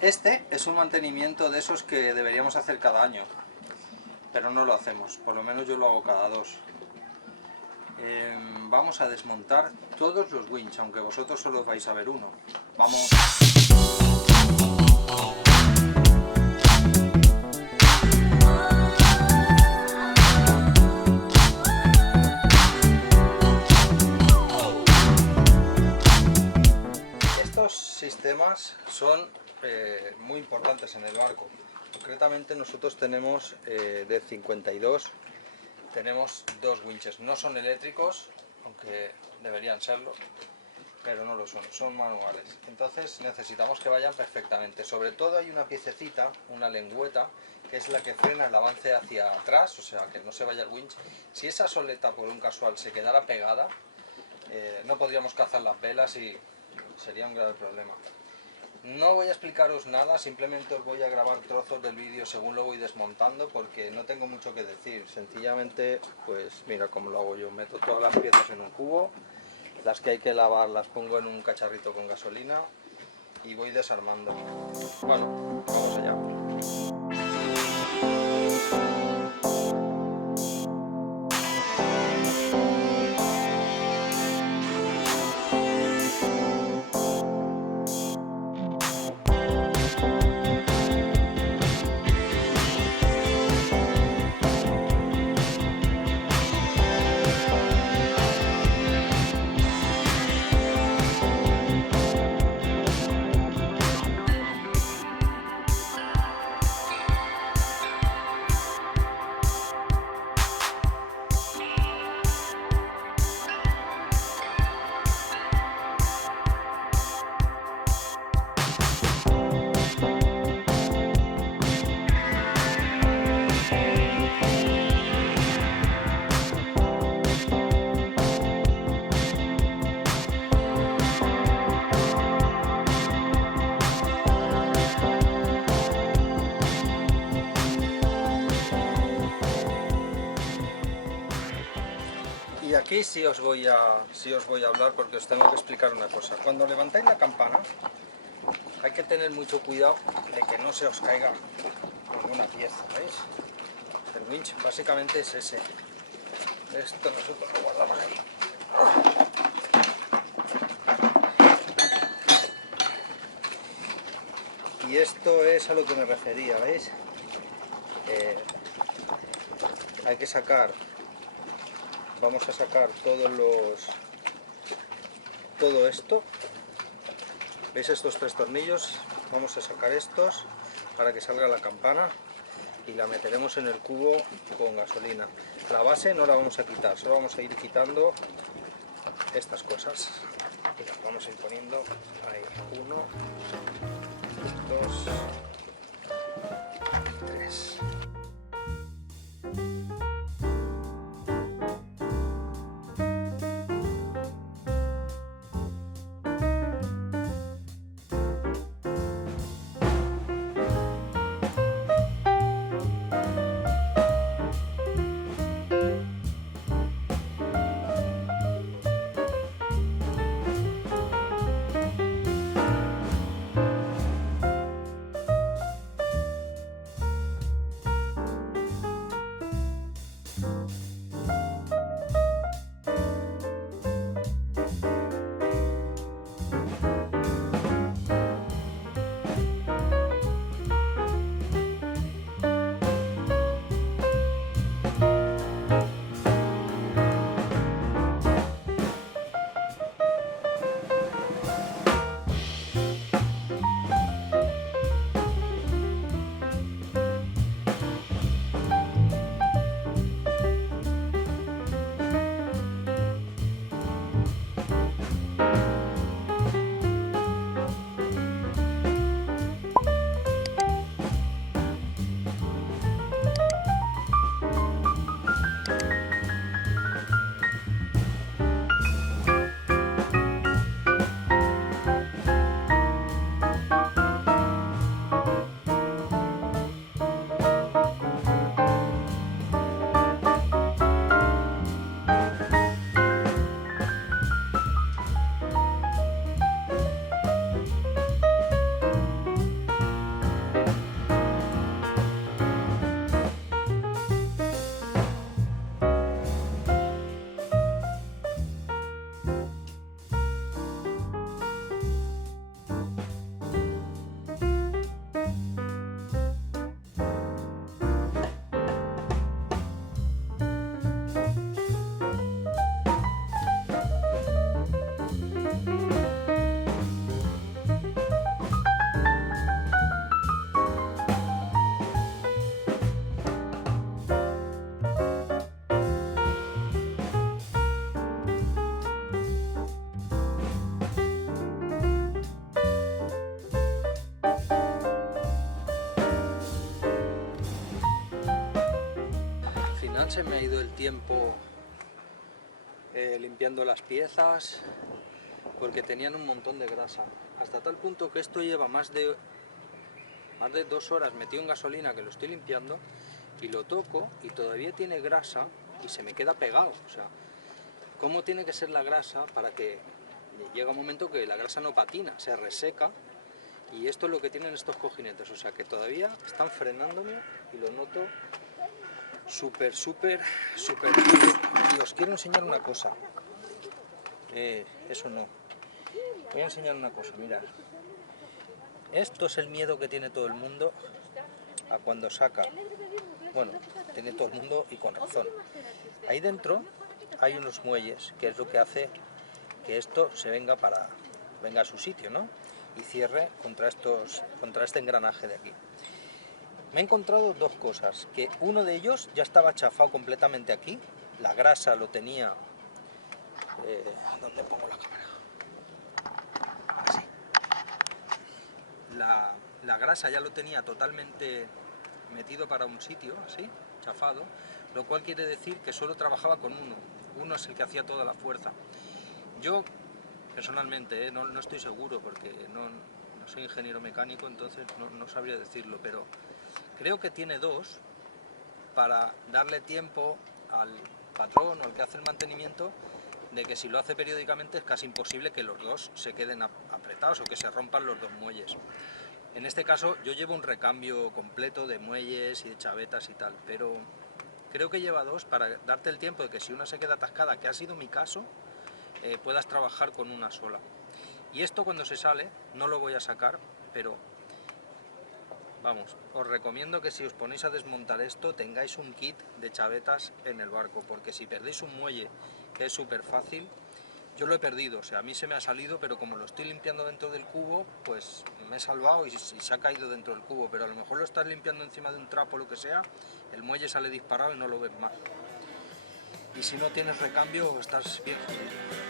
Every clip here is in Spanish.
Este es un mantenimiento de esos que deberíamos hacer cada año, pero no lo hacemos, por lo menos yo lo hago cada 2. Vamos a desmontar todos los winch, aunque vosotros solo vais a ver uno. Vamos. Estos sistemas son muy importantes en el barco. Concretamente nosotros tenemos de 52, tenemos 2 winches. No son eléctricos, aunque deberían serlo, pero no lo son, son manuales. Entonces necesitamos que vayan perfectamente. Sobre todo hay una piececita, una lengüeta, que es la que frena el avance hacia atrás, o sea, que no se vaya el winch. Si esa soleta por un casual se quedara pegada, no podríamos cazar las velas y sería un grave problema. No voy a explicaros nada, simplemente os voy a grabar trozos del vídeo según lo voy desmontando, porque no tengo mucho que decir. Sencillamente, pues mira cómo lo hago yo. Meto todas las piezas en un cubo, las que hay que lavar las pongo en un cacharrito con gasolina y voy desarmando. Bueno, vamos allá. Y aquí sí os voy a hablar, porque os tengo que explicar una cosa. Cuando levantáis la campana hay que tener mucho cuidado de que no se os caiga ninguna pieza, ¿veis? El winch básicamente es ese. Esto nosotros lo guardamos ahí. Y esto es a lo que me refería, ¿veis? Hay que sacar, vamos a sacar todo esto. ¿Veis estos 3 tornillos? Vamos a sacar estos para que salga la campana y la meteremos en el cubo con gasolina. La base no la vamos a quitar, solo vamos a ir quitando estas cosas y las vamos a ir poniendo ahí. 1, 2, 3. final se me ha ido el tiempo limpiando las piezas porque tenían un montón de grasa, hasta tal punto que esto lleva más de 2 horas metido en gasolina que lo estoy limpiando y lo toco y todavía tiene grasa y se me queda pegado. O sea, ¿cómo tiene que ser la grasa para que llega un momento que la grasa no patina, se reseca? Y esto es lo que tienen estos cojinetes, o sea que todavía están frenándome y lo noto súper. Y os quiero enseñar una cosa, eso no, voy a enseñar una cosa, mirad. Esto es el miedo que tiene todo el mundo a cuando saca, bueno, tiene todo el mundo y con razón. Ahí dentro hay unos muelles, que es lo que hace que esto se venga a su sitio, ¿no? Y cierre contra este engranaje de aquí. Me he encontrado dos cosas, que uno de ellos ya estaba chafado completamente aquí, la grasa lo tenía... ¿dónde pongo la cámara? Así. La grasa ya lo tenía totalmente metido para un sitio, así, chafado, lo cual quiere decir que solo trabajaba con uno es el que hacía toda la fuerza. Yo, personalmente, no estoy seguro porque no soy ingeniero mecánico, entonces no sabría decirlo, pero creo que tiene dos para darle tiempo al patrón o al que hace el mantenimiento de que si lo hace periódicamente es casi imposible que los dos se queden apretados o que se rompan los dos muelles. En este caso yo llevo un recambio completo de muelles y de chavetas y tal, pero creo que lleva dos para darte el tiempo de que si una se queda atascada, que ha sido mi caso, puedas trabajar con una sola. Y esto cuando se sale, no lo voy a sacar, pero vamos, os recomiendo que si os ponéis a desmontar esto tengáis un kit de chavetas en el barco, porque si perdéis un muelle, que es súper fácil, yo lo he perdido, o sea, a mí se me ha salido, pero como lo estoy limpiando dentro del cubo, pues me he salvado y se ha caído dentro del cubo, pero a lo mejor lo estás limpiando encima de un trapo o lo que sea, el muelle sale disparado y no lo ves más. Y si no tienes recambio, estás bien jodido.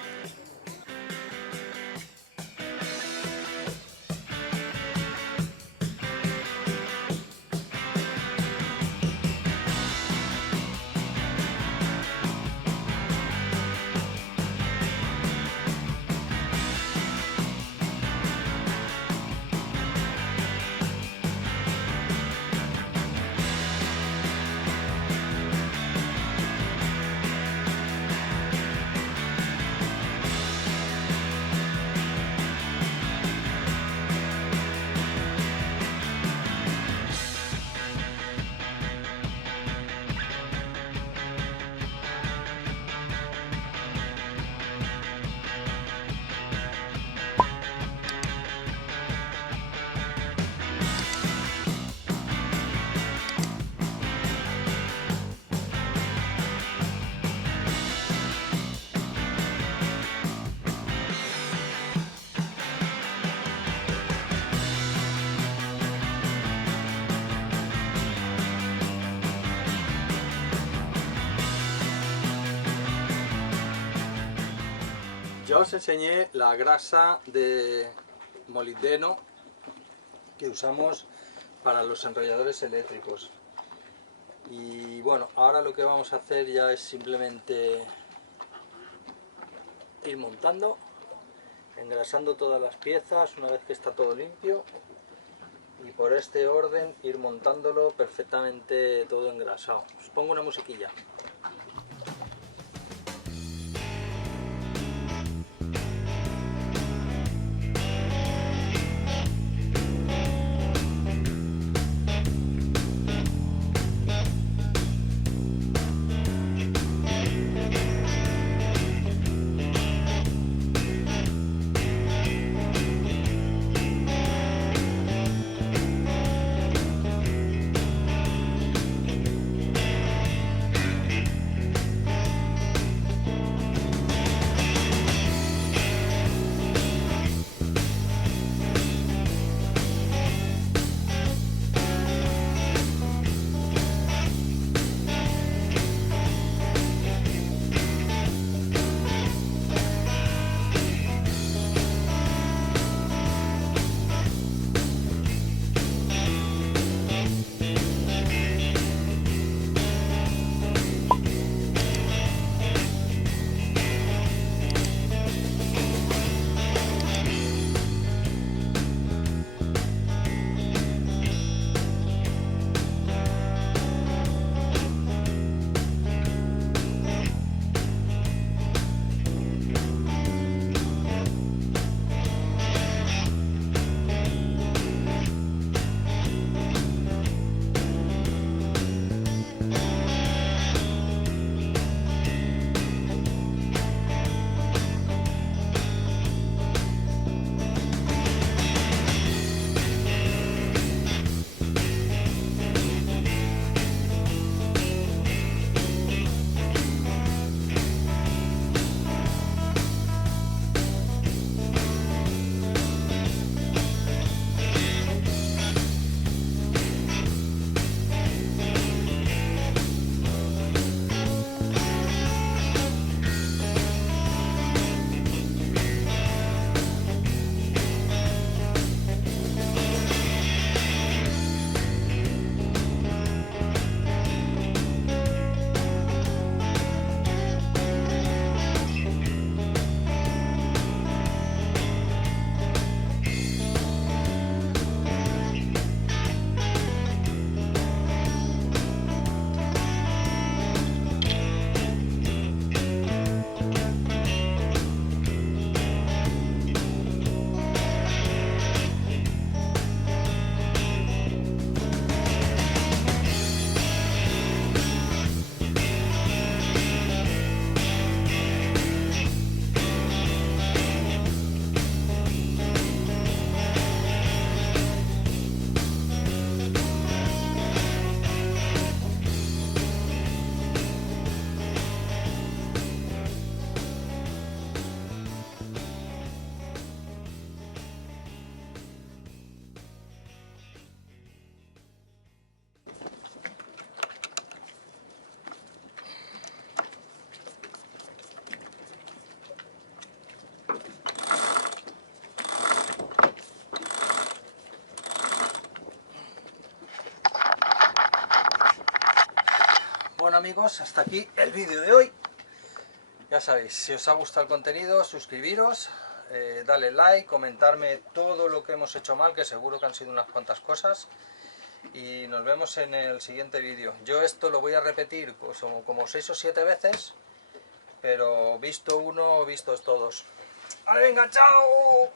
Ya os enseñé la grasa de molibdeno que usamos para los enrolladores eléctricos. Y bueno, ahora lo que vamos a hacer ya es simplemente ir montando, engrasando todas las piezas una vez que está todo limpio y por este orden ir montándolo perfectamente todo engrasado. Os pongo una musiquilla. amigos, hasta aquí el vídeo de hoy. Ya sabéis, si os ha gustado el contenido, suscribiros, dale like, comentarme todo lo que hemos hecho mal, que seguro que han sido unas cuantas cosas. Y nos vemos en el siguiente vídeo. Yo esto lo voy a repetir pues, como 6 o 7 veces, pero visto uno, vistos todos. ¡Vale, venga, chao!